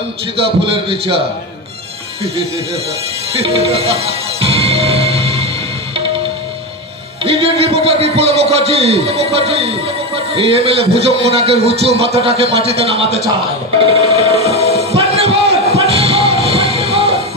কাঞ্চিতা ফুলের বিচার। Indian reporter বিপুল মুখার্জি এই এমএলএ ভুজঙ্গ নাকের উঁচু মাথাটাকে মাটিতে নামাতে চায়।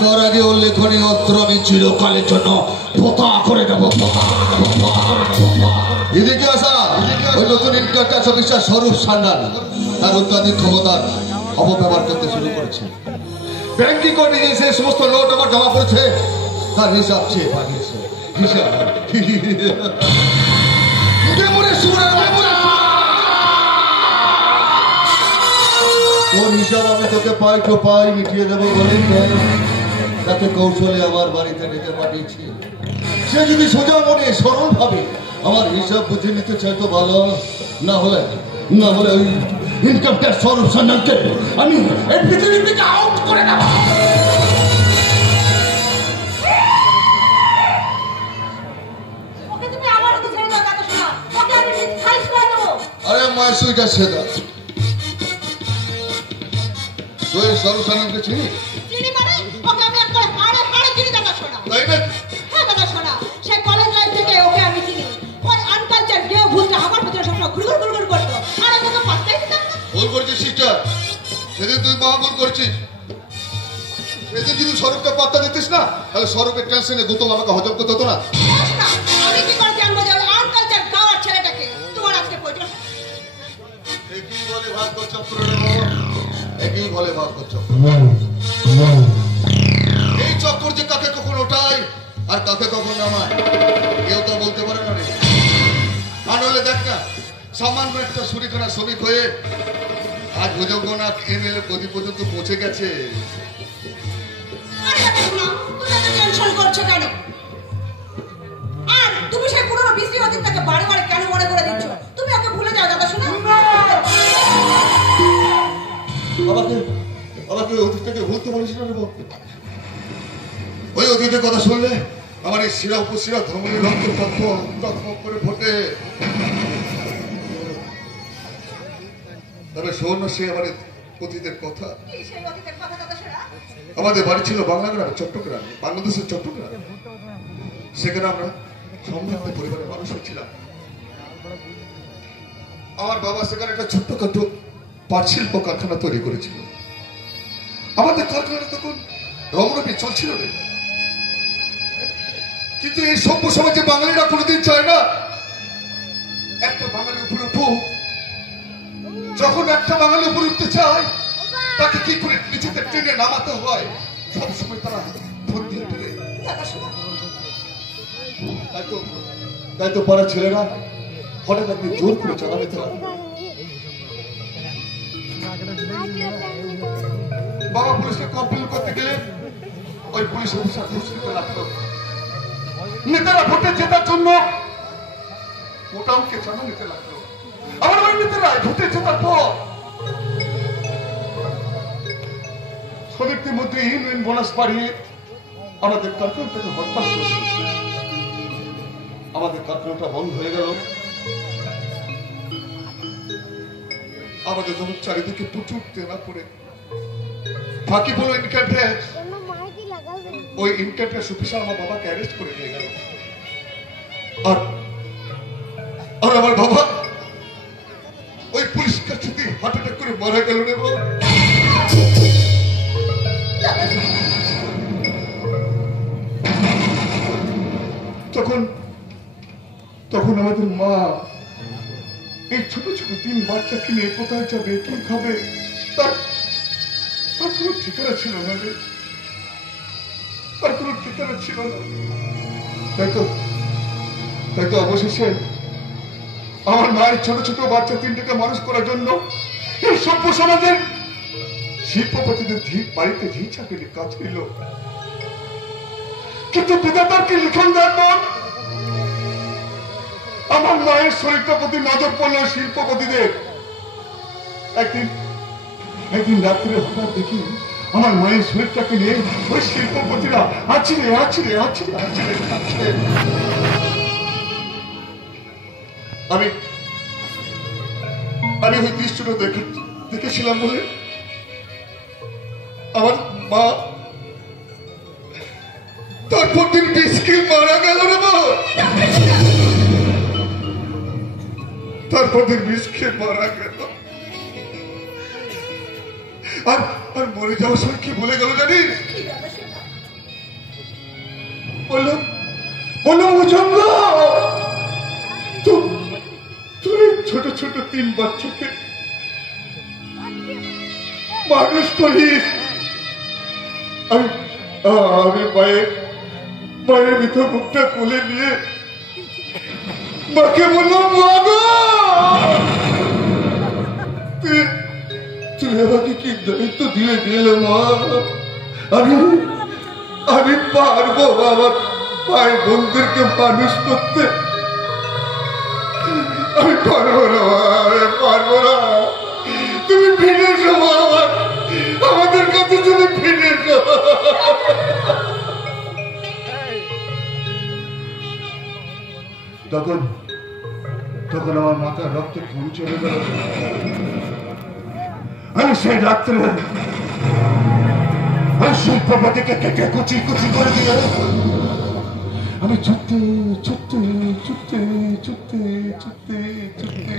তোর আগে উল্লেখনীয় অস্ত্র আমি চিরকালের জন্য পোতা করে দেবো। এদিকে আসা ওই নতুন ইনকাম ট্যাক্স অফিসার স্বরূপ সান্যাল তার অত্যাধিক ক্ষমতার অপব্যবহার করতে শুরু করেছে। ব্যাংকিং করে নিয়ে যে সমস্ত নোট আমার জমা পড়েছে তার হিসাব চেয়ে পাঠিয়েছে। তোর হিসাব আমি তোকে পাই তো পাই মিটিয়ে দেবো বলেই তাকে কৌশলে আমার বাড়িতে ডেকে পাঠিয়েছি। সে যদি সোজা মনে সরল ভাবে আমার হিসাব বুঝে নিতে চাইতো ভালো, না হলে ওই ইনকাম ট্যাক্স স্বরূপ সান্যালকে আমি এই পৃথিবী থেকে আউট করে দেব। আরে মাসুইটা সেদা তুই স্বরূপ সান্যালকে চিনি? তাই না? সেদিন তুই মহাভুল করছিস। সেদিন যদি স্বরূপকে পাত্তা দিতিস না তাহলে স্বরূপের টেনশনে গৌতম আমাকে হজম করতে হতো না। একই বলে ভাগ্য চক্র, একই বলে ভাগ্য চক্র। এই চক্কর যে কাকে কখন ওঠায় আর কাকে কখন নামায় কেউ তো বলতে পারে না রে। আর হলে দেখ না, সামান্য একটা ছুরিখানা শ্রমিক হয়ে আজ ভুজঙ্গনাথ এমএলএ পদী পর্যন্ত পৌঁছে গেছে। আমাকে অতীতটাকে ভুলতে পারিস না রে। ওই অতীতের কথা শুনলে আমার এই শিরা উপশিরা ধর্মের রক্ত তৎপক করে ফোটে। তবে শোন না সে আমার অতীতের কথা। আমাদের বাড়ি ছিল বাংলাগ্রাম, চট্টগ্রাম, বাংলাদেশের চট্টগ্রাম। সেখানে আমরা সমৃদ্ধ পরিবারের মানুষ ছিলাম। আমার বাবা সেখানে একটা ছোট্টখাটো পাট শিল্প কারখানা তৈরি করেছিল। আমাদের কারখানা তখন রমরমে চলছিল না। কিন্তু এই সভ্য সমাজে বাঙালিরা কোনোদিন চায় না একটা বাঙালি উপরে উঠুক। যখন একটা বাঙালি উপরে উঠতে চায় তাকে কি করে নিচেতে টেনে নামাতে হয় সবসময় তারা ভোট দিয়ে তুলে। তাই তো পাড়ার ছেলেরা হঠাৎ আপনি জোর করে চালাবে। বাবা পুলিশকে কমপ্লেন করতে গেলে ওই পুলিশ অফিসার মুশকিল লাগতো। নেতারা ভোটে জেতার জন্য ওটাও কেচানো নিতে লাগতো। আমার ওই নেতারা ভোটে জেতার পর শ্রমিকদের মধ্যে ইউনিয়ন বোনাস বাড়িয়ে আমাদের কারখানাটাকে হত্যা করেছে। আমাদের কারখানাটা বন্ধ হয়ে গেল। আমাদের যখন চারিদিকে প্রচুর তেলা পড়ে ফাঁকি বলো ইনকাম ট্যাক্স, ওই ইনকাম ট্যাক্স অফিসার আমার বাবাকে অ্যারেস্ট করে নিয়ে গেল। আর আমার বাবা ওই পুলিশ কাছে দিয়ে হার্ট অ্যাটাক করে মারা গেল। তখন আমাদের মা এই ছোট ছোট 3 বাচ্চাকে নিয়ে কোথায় যাবে, কি খাবে তার কোনো ঠিকানা ছিল না। তার কোনো ঠিকানা ছিল না। তাই তো অবশেষে আমার মায়ের ছোট ছোট বাচ্চা 3টাকে মানুষ করার জন্য এই সভ্য সমাজের শিল্পপতিদের বাড়িতে ঝি চাকরি কাজ করিল। কিন্তু বিধাতার কি লিখন দেন, আমার মায়ের শরীরটার প্রতি নজর পড়ল শিল্পপতিদের। একদিন রাত্রে হঠাৎ দেখি আমার মায়ের শরীরটাকে নিয়ে ওই শিল্পপতিরা আছড়ে আমি ওই দৃশ্যটা দেখেছিলাম বলে আমার মা তারপর দিন বিস্কিল মারা গেল রে মা, তারপর দিন বিস্কিল মারা গেল। আর আর মরে যাওয়ার সময় কি বলে গেল জানিস? বললাম ভুজঙ্গ, তুই ছোট ছোট 3 বাচ্চাকে মানুষ করিস। আমি মায়ের মৃত মুখটা কোলে নিয়ে মাকে বললাম, মা গো তুই আমাকে কি দায়িত্ব দিয়ে গেলে মা, আমি পারবো আমার ভাই বোনদেরকে মানুষ করতে? আমি পারবো না, আমি পারবো না। তুমি ফিরে এসো মা, আমাদের কাছে তুমি ফিরে এসো। তখন আমার মাথার রক্তে ঘুম চলে গেল। আমি সেই রাত্রে শিল্পপতিকে কেটে কুচি কুচি করে দিয়ে আমি ছুটতে ছুটতে ছুটতে ছুটতে ছুটতে ছুটতে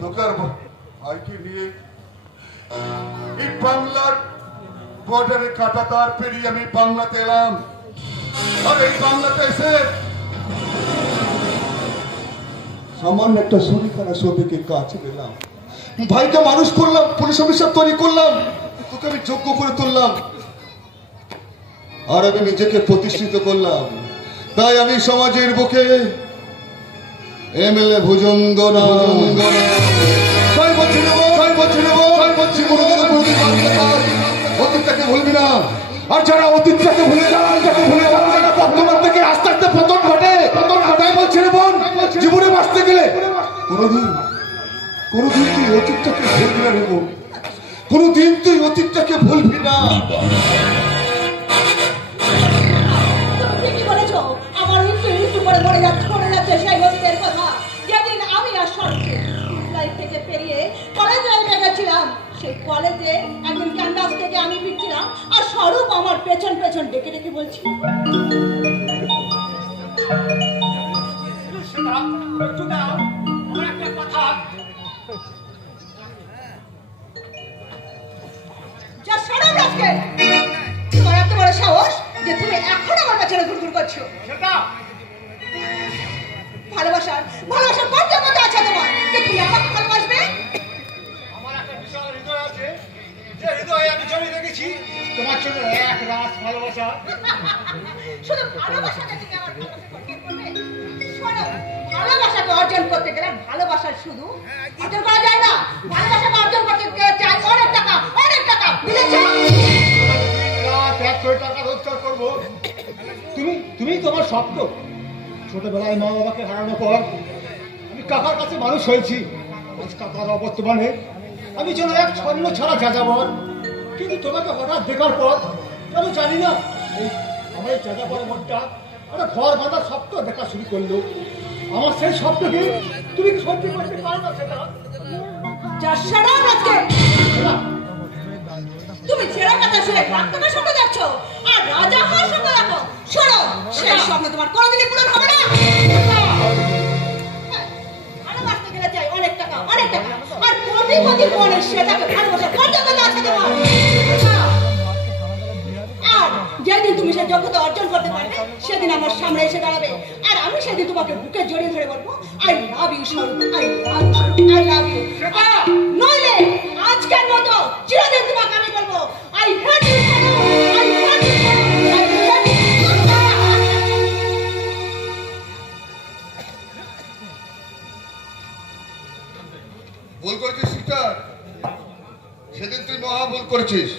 ঢোকার ভাইকে নিয়ে এই বাংলার বর্ডারে কাটা তার পেরিয়ে আমি বাংলাতে এলাম। আর এই বাংলাতে এসে সামান্য একটা শরীরখানা সৌদিকে কাছে পেলাম, ভাইকে মানুষ করলাম, পুলিশ অফিসার তৈরি করলাম, তোকে আমি যোগ্য করে তুললাম, আর আমি নিজেকে প্রতিষ্ঠিত করলাম। তাই আমি সমাজের বুকে এমএলএ ভুজঙ্গ অতীতটাকে ভুলবি না। আর যারা অতীতটাকে ভুলে যায়, বর্তমান থেকে আস্তে আস্তে পতন ঘটে। তাই বলছি রে বোন, জীবনে বাঁচতে গেলে কোনোদিন তুই অতীতটাকে ভুলবি না রে বোন, কোনোদিন তুই অতীতটাকে ভুলবি না। ঠিকই বলেছ, আমার একটু করে মনে যাচ্ছে সেই অতীতের কথা। যেদিন আমি আর সরকে লাইফ থেকে পেরিয়ে কলেজ লাইফে গেছিলাম, সেই কলেজে একদিন ক্যাম্পাস থেকে আমি ফিরছিলাম, আর স্বরূপ আমার পেছন পেছন ডেকে ডেকে বলছি, যা স্বরূপ আজকে তোমার এত বড় সাহস যে তুমি এখন আমার পেছনে ঘুরঘুর করছো। ভালোবাসার পর্যায়ে কত আছে তোমার যে তুমি আমাকে ভালোবাসবে? আমার একটা বিশাল হৃদয় আছে, যে হৃদয়ে আমি জড়িয়ে রেখেছি তোমার জন্য এক রাস ভালোবাসা। শুধু ভালোবাসাটা কি আমার শোনো, ভালোবাসাকে অর্জন করতে গেলে ভালোবাসা শুধু অর্জন করা যায় না, ভালোবাসাকে অর্জন করতে চাই অনেক টাকা বুঝেছো? রাত 100 টাকা রোজগার করবো। তুমি তোমার স্বপ্ন। ছোটবেলায় মা বাবাকে হারানোর পর আমি কাকার কাছে মানুষ হয়েছি। আজ কাকার অবর্তমানে আমি যেন এক ছন্ন ছাড়া যাযাবর। কিন্তু তোমাকে হঠাৎ দেখার পর আমি জানি না আমার এই যাযাবর মনটা একটা ঘর বাঁধার স্বপ্ন দেখা শুরু করলো। আমার সেই স্বপ্নকে তুমি কি সত্যি করতে পারো না? সেটা তুমি ছেড়া কথা শুনে ডাক্তারের সঙ্গে যাচ্ছ আর রাজা হওয়ার সঙ্গে রাখো। শোনো, সেই স্বপ্ন তোমার কোনোদিনই পূরণ হবে না। ভালোবাসতে গেলে চাই অনেক টাকা আর কোটিপতি বলে সেটাকে ভালোবাসার যোগ্যতা আছে তোমার। আর যেদিন তুমি সেই যোগ্যতা অর্জন করতে পারবে সেদিন আমার সামনে এসে দাঁড়াবে, আর আমি সেদিন তোমাকে বুকে জড়িয়ে ধরে বলবো, I love you Swarup, I love you. নইলে আজকের মতো চিরদিন তোমাকে আমি বলবো, I hate you, I hate you, I hate you. ভুল করেছিস সিস্টার, সেদিন তুই মহা ভুল করেছিস।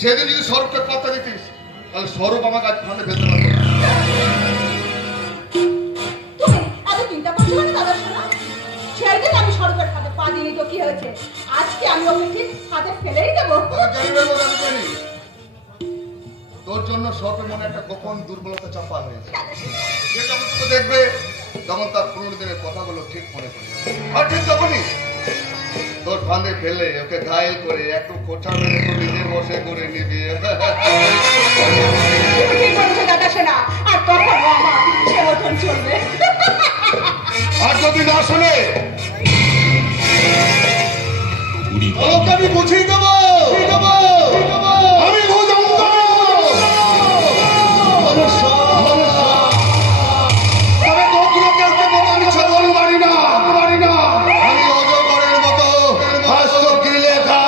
সেদিন যদি স্বরূপকে পাত্তা দিতিস তাহলে স্বরূপ আমাকে আজ ফাঁদে ফেলতে পারত। তুমি এত চিন্তা করছো না দাদা? শোনো, সেদিন আমি স্বরূপের ফাঁদে পা দিইনি তো কি হয়েছে? আজকে আমি ওকে ঠিক ফাঁদে ফেলেই দেবো। তোর জন্য স্বরূপের মনে একটা গোপন দুর্বলতা চাপা হয়েছে। সে যখন তোকে দেখবে তখন তার পুরনো দিনের কথাগুলো ঠিক মনে করবে, আর ঠিক তখনই তোর ফাঁদে ফেলে ওকে ঘায়েল করে একটু কোঠা মেরে তো নিজের বসে করে নিবি। দাদা শোনা, আর তখন আমার সে মতন চলবে। আর যদি না শোনে ওকে আমি বুঝিয়ে দেবো, আমি ভুজঙ্গ। তবে তোগুলোকে আমি সবল মারি না, আমি অজগরের মতো হাস্য গিলে খা।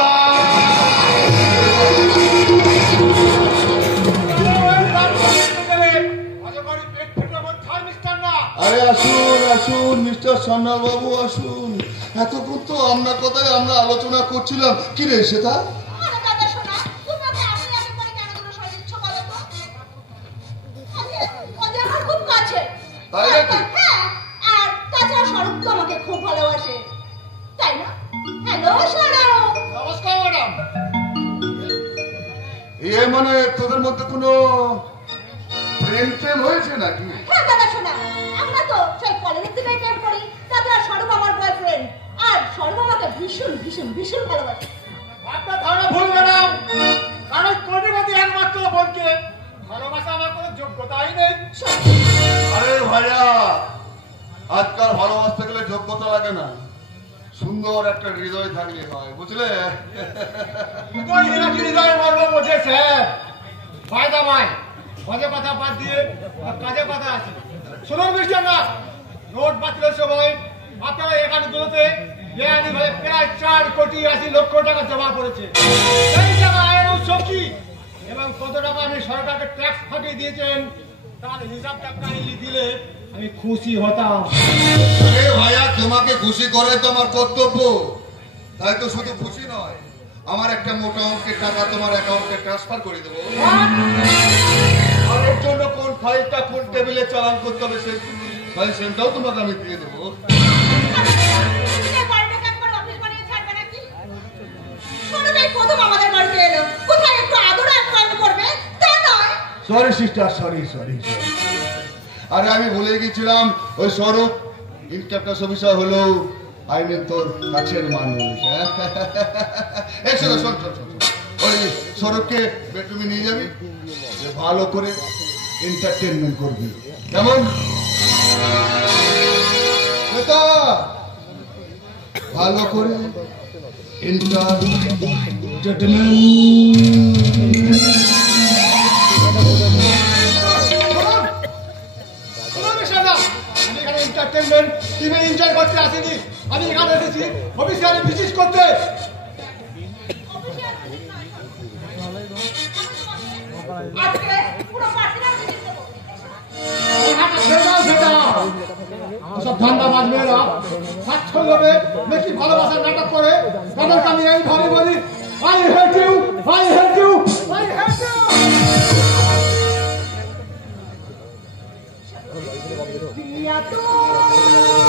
আরে আসুন আসুন মিস্টার সান্যাল বাবু আসুন। এতক্ষণ তো আপনার কথায় আমরা আলোচনা করছিলাম। কি রে সেটা? তাই নাকি? আর তাছাড়া স্বরূপ তো আমাকে খুব ভালোবাসে, তাই না? হ্যালো স্বরূপ। নমস্কার ম্যাডাম। এ মানে তোদের মধ্যে কোনো প্রেম হয়েছে নাকি? হ্যাঁ দাদা শোনা, আমরা তো সেই কলেজের দিকে প্রেম করি। তাছাড়া স্বরূপ আমার বয়ফ্রেন্ড, আর স্বরূপ আমাকে ভীষণ ভীষণ ভীষণ ভালোবাসে। আপনার ধারণা ভুল ম্যাডাম, কারণ কোটিপতি একমাত্র বোনকে ভালোবাসা আমার কোনো যোগ্যতাই নেই। আরে ভাইয়া, আজকাল ভালোবাসতে গেলে যোগ্যতা লাগে না, সুন্দর একটা হৃদয় থাকলে হয়, বুঝলে? হৃদয় মর্ম বোঝে স্যার। ফায়দা মায় বাজে কথা বাদ দিয়ে কাজে কথা আছে। শুনুন মিস্টার না, নোট বাতিলের সময় আপনারা এখানগুলোতে বেআইনিভাবে প্রায় 4 কোটি 80 লক্ষ টাকা জমা পড়েছে। সেই টাকা আয়ের উৎস কি এবং কত টাকা আপনি সরকারকে ট্যাক্স ফাঁকিয়ে দিয়েছেন তার হিসাবটা কাইন্ডলি দিলে আমি খুশি হতাম। আরে ভাইয়া, তোমাকে খুশি করে তো আমার কর্তব্য। তাই তো শুধু খুশি নয়, আমার একটা মোটা অঙ্কের টাকা তোমার অ্যাকাউন্টে ট্রান্সফার করে দেবো। আর এর জন্য কোন ফাইলটা কোন টেবিলে চালান করতে হবে সেই ফাইলটাও তোমাকে আমি দিয়ে দেবো। Sorry sister, sorry. আরে আমি ভুলে গেছিলাম, ওই স্বরূপ ইনকাম অফিসার হলো আইনের তোর কাছের মানুষ। শোন, ওই স্বরূপকে বেডরুমে নিয়ে যাবি, ভালো করে এন্টারটেনমেন্ট করবি, কেমন? ভালো করে এন্টারটেনমেন্ট টিমে এনজয় করতে আসিনি। আমি এখানে এসেছি অফিসিয়ালি বিশেষ করতে। ধান্দাবাজ মেয়েরা স্বাচ্ছন্দ্যে বেশি ভালোবাসার নাটক করে, তাদেরকে আমি এইভাবে বলি, I hate you, I hate you, I hate you. Dia tuh